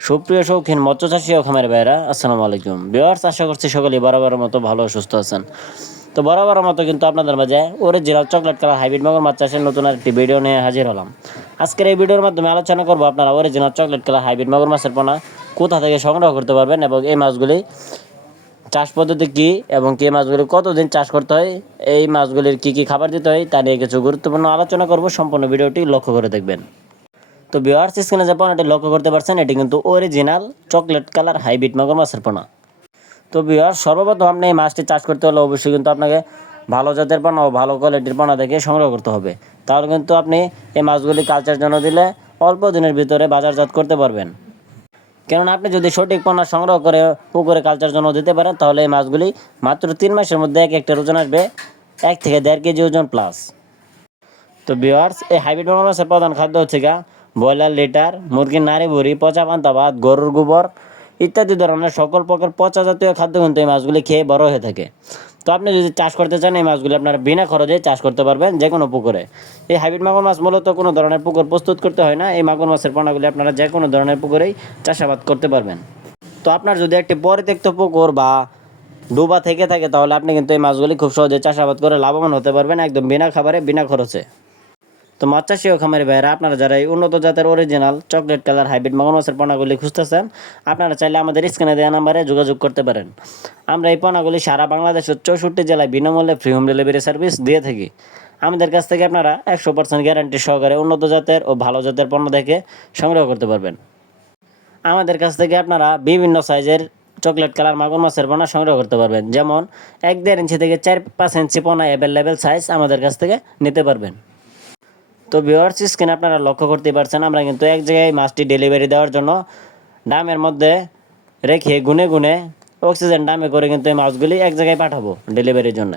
সুপ্রিয় শৌখিন মৎস্য চাষী ও খামারি ভাইরা, আসসালামু আলাইকুম ভিউয়ার্স। আশা করছি সকলেই বরাবরের মতো ভালো ও সুস্থ আছেন। তো বরাবরের মতো কিন্তু আপনাদের মাঝে অরিজিনাল চকলেট কালার হাইব্রিড মগর মাছ চাষের নতুন একটি ভিডিও নিয়ে হাজির হলাম। আজকের এই ভিডিওর মাধ্যমে আলোচনা করব আপনারা অরিজিনাল চকলেট কালার হাইব্রিড মগর মাছের পোনা কোথা থেকে সংগ্রহ করতে পারবেন এবং এই মাছগুলি চাষ পদ্ধতি কী এবং কী মাছগুলি কতদিন চাষ করতে হয়, এই মাছগুলির কী কী খাবার দিতে হয় তা নিয়ে কিছু গুরুত্বপূর্ণ আলোচনা করব। সম্পূর্ণ ভিডিওটি লক্ষ্য করে দেখবেন। তো ভিউয়ার্স, স্ক্রিনে যে পোনাটি লক্ষ্য করতে পারছেন এটি কিন্তু অরিজিনাল চকলেট কালার হাইব্রিড মগর মাছের পোনা। তো ভিউয়ার্স, সর্বপ্রথম আপনি এই মাছটি চাষ করতে হলে অবশ্যই কিন্তু আপনাকে ভালো জাতের পোনা ও ভালো কোয়ালিটির পোনা দেখে সংগ্রহ করতে হবে। তাহলে কিন্তু আপনি এই মাছগুলি কালচার জন্য দিলে অল্প দিনের ভিতরে বাজারজাত করতে পারবেন। কেননা আপনি যদি সঠিক পোনা সংগ্রহ করে পুকুরে কালচার জন্য দিতে পারেন তাহলে এই মাছগুলি মাত্র 3 মাসের মধ্যে এক একটা ওজন আসবে 1 থেকে 1.5 কেজি ওজন প্লাস। তো ভিউয়ার্স, এই হাইব্রিড মগর মাছের প্রধান খাদ্য হচ্ছে ব্রয়লার লিটার, মুরগির নাড়ি ভুড়ি, পচা পান্তা ভাত, গরুর গোবর ইত্যাদি ধরনের সকল প্রকার পচা জাতীয় খাদ্য কিন্তু এই মাছগুলি খেয়ে বড় হয়ে থাকে। তো আপনি যদি চাষ করতে চান এই মাছগুলি আপনারা বিনা খরচে চাষ করতে পারবেন যে কোনো পুকুরে। এই হাইব্রিড মাগুর মাছ মূলত কোনো ধরনের পুকুর প্রস্তুত করতে হয় না। এই মাগুর মাছের পোনাগুলি আপনারা যে কোনো ধরনের পুকুরেই চাষাবাদ করতে পারবেন। তো আপনার যদি একটি পরিত্যক্ত পুকুর বা ডোবা থেকে থাকে তাহলে আপনি কিন্তু এই মাছগুলি খুব সহজে চাষাবাদ করে লাভবান হতে পারবেন একদম বিনা খাবারে বিনা খরচে। তো মাছ চাষী ও খামারি ভাইয়েরা, আপনারা যারা এই উন্নত জাতের অরিজিনাল চকলেট কালার হাইব্রিড মগর মাছের পোনাগুলি খুঁজতেছেন, আপনারা চাইলে আমাদের স্ক্রিনে দেওয়া নাম্বারে যোগাযোগ করতে পারেন। আমরা এই পোনাগুলি সারা বাংলাদেশের 64 জেলায় বিনামূল্যে ফ্রি হোম ডেলিভারি সার্ভিস দিয়ে থাকি। আমাদের কাছ থেকে আপনারা 100% গ্যারান্টি সহকারে উন্নত জাতের ও ভালো জাতের পণ্য দেখে সংগ্রহ করতে পারবেন। আমাদের কাছ থেকে আপনারা বিভিন্ন সাইজের চকলেট কালার মাগুর মাছের পোনা সংগ্রহ করতে পারবেন, যেমন 1-1.5 ইঞ্চি থেকে 4-5 ইঞ্চি পোনা অ্যাভেলেবেল সাইজ আমাদের কাছ থেকে নিতে পারবেন। তো ভিউয়ার্স, স্ক্রিনে আপনারা লক্ষ্য করতে পারছেন আমরা কিন্তু এক জায়গায় মাছটি ডেলিভারি দেওয়ার জন্য ডামের মধ্যে রেখে গুনে গুনে অক্সিজেন ডামে করে কিন্তু এই মাছগুলি এক জায়গায় পাঠাবো ডেলিভারির জন্য।